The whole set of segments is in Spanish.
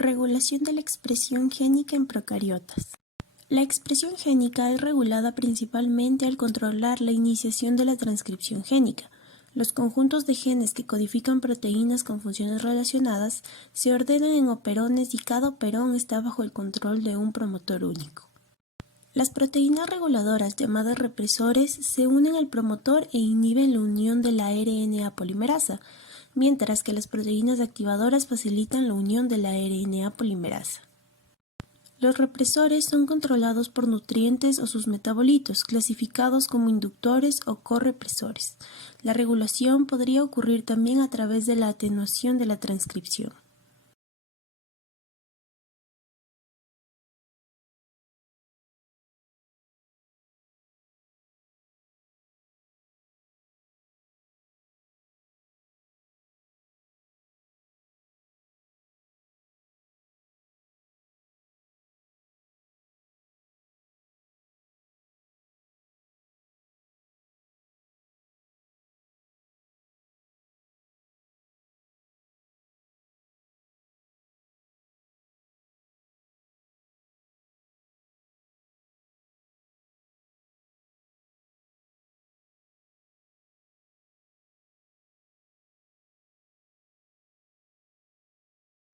Regulación de la expresión génica en procariotas. La expresión génica es regulada principalmente al controlar la iniciación de la transcripción génica. Los conjuntos de genes que codifican proteínas con funciones relacionadas se ordenan en operones y cada operón está bajo el control de un promotor único. Las proteínas reguladoras llamadas represores se unen al promotor e inhiben la unión de la RNA polimerasa, mientras que las proteínas activadoras facilitan la unión de la RNA polimerasa. Los represores son controlados por nutrientes o sus metabolitos, clasificados como inductores o correpresores. La regulación podría ocurrir también a través de la atenuación de la transcripción.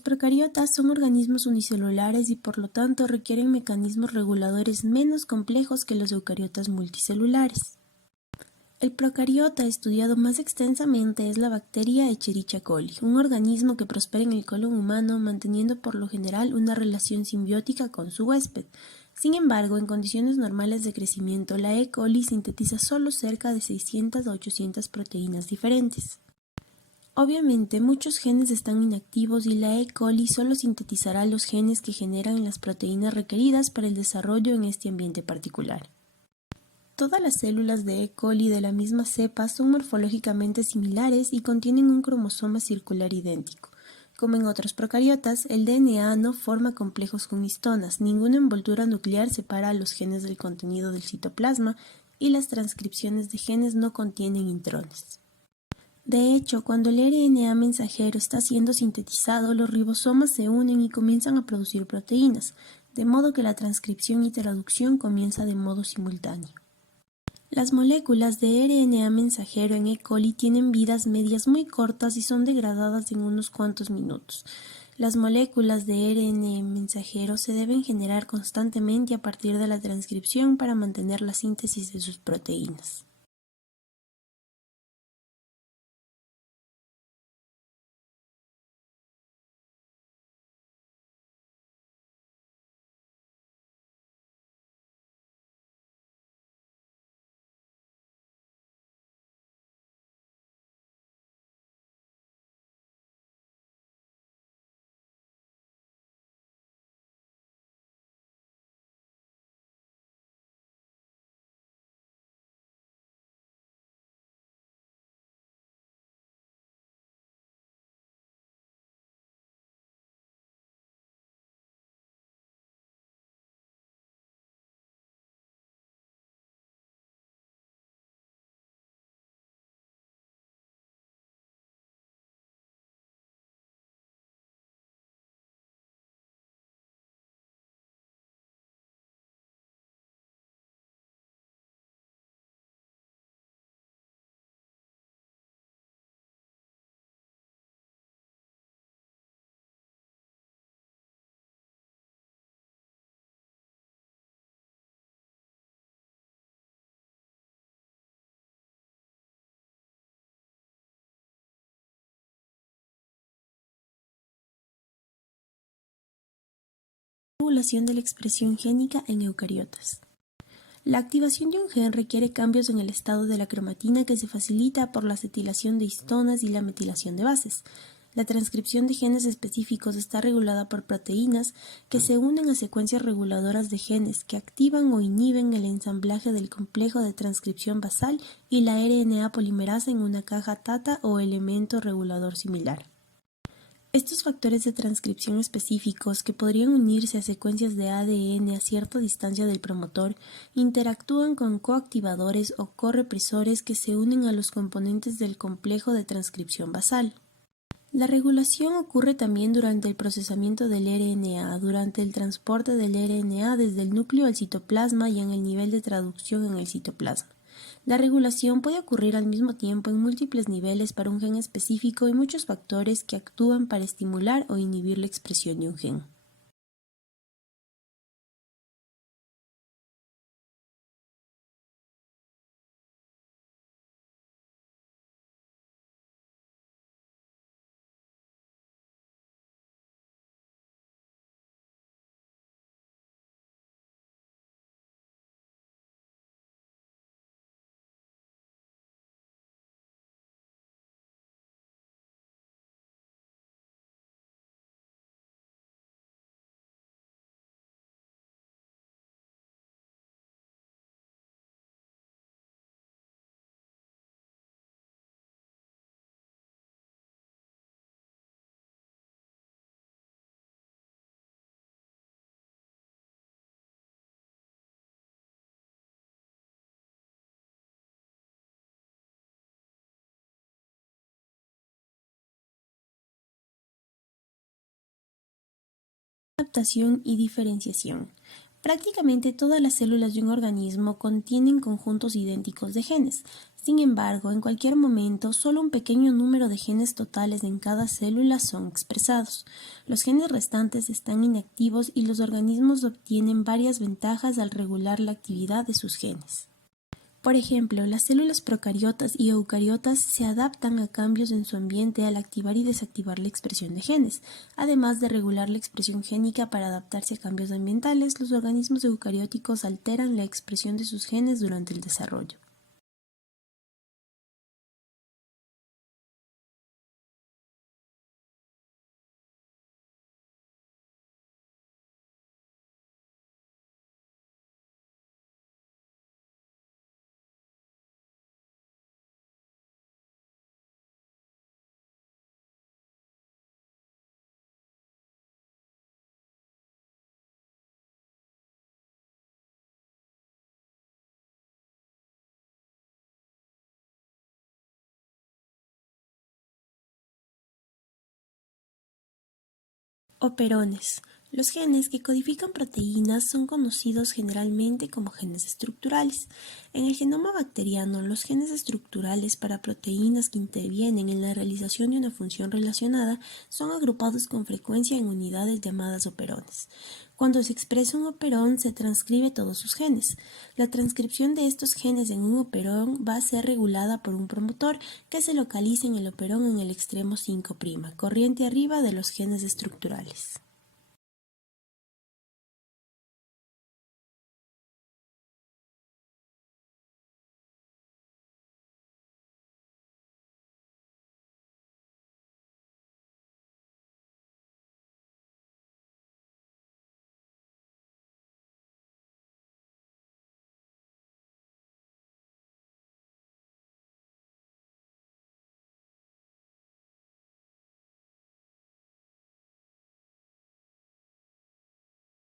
Los procariotas son organismos unicelulares y por lo tanto requieren mecanismos reguladores menos complejos que los eucariotas multicelulares. El procariota estudiado más extensamente es la bacteria Escherichia coli, un organismo que prospera en el colon humano manteniendo por lo general una relación simbiótica con su huésped. Sin embargo, en condiciones normales de crecimiento, la E. coli sintetiza solo cerca de 600 a 800 proteínas diferentes. Obviamente, muchos genes están inactivos y la E. coli solo sintetizará los genes que generan las proteínas requeridas para el desarrollo en este ambiente particular. Todas las células de E. coli de la misma cepa son morfológicamente similares y contienen un cromosoma circular idéntico. Como en otros procariotas, el DNA no forma complejos con histonas, ninguna envoltura nuclear separa a los genes del contenido del citoplasma y las transcripciones de genes no contienen intrones. De hecho, cuando el RNA mensajero está siendo sintetizado, los ribosomas se unen y comienzan a producir proteínas, de modo que la transcripción y traducción comienza de modo simultáneo. Las moléculas de RNA mensajero en E. coli tienen vidas medias muy cortas y son degradadas en unos cuantos minutos. Las moléculas de RNA mensajero se deben generar constantemente a partir de la transcripción para mantener la síntesis de sus proteínas. Regulación de la expresión génica en eucariotas. La activación de un gen requiere cambios en el estado de la cromatina que se facilita por la acetilación de histonas y la metilación de bases. La transcripción de genes específicos está regulada por proteínas que se unen a secuencias reguladoras de genes que activan o inhiben el ensamblaje del complejo de transcripción basal y la RNA polimerasa en una caja TATA o elemento regulador similar. Estos factores de transcripción específicos, que podrían unirse a secuencias de ADN a cierta distancia del promotor, interactúan con coactivadores o correpresores que se unen a los componentes del complejo de transcripción basal. La regulación ocurre también durante el procesamiento del RNA, durante el transporte del RNA desde el núcleo al citoplasma y en el nivel de traducción en el citoplasma. La regulación puede ocurrir al mismo tiempo en múltiples niveles para un gen específico y muchos factores que actúan para estimular o inhibir la expresión de un gen. Adaptación y diferenciación. Prácticamente todas las células de un organismo contienen conjuntos idénticos de genes. Sin embargo, en cualquier momento, solo un pequeño número de genes totales en cada célula son expresados. Los genes restantes están inactivos y los organismos obtienen varias ventajas al regular la actividad de sus genes. Por ejemplo, las células procariotas y eucariotas se adaptan a cambios en su ambiente al activar y desactivar la expresión de genes. Además de regular la expresión génica para adaptarse a cambios ambientales, los organismos eucarióticos alteran la expresión de sus genes durante el desarrollo. Operones. Los genes que codifican proteínas son conocidos generalmente como genes estructurales. En el genoma bacteriano, los genes estructurales para proteínas que intervienen en la realización de una función relacionada son agrupados con frecuencia en unidades llamadas operones. Cuando se expresa un operón, se transcribe todos sus genes. La transcripción de estos genes en un operón va a ser regulada por un promotor que se localiza en el operón en el extremo 5', corriente arriba de los genes estructurales.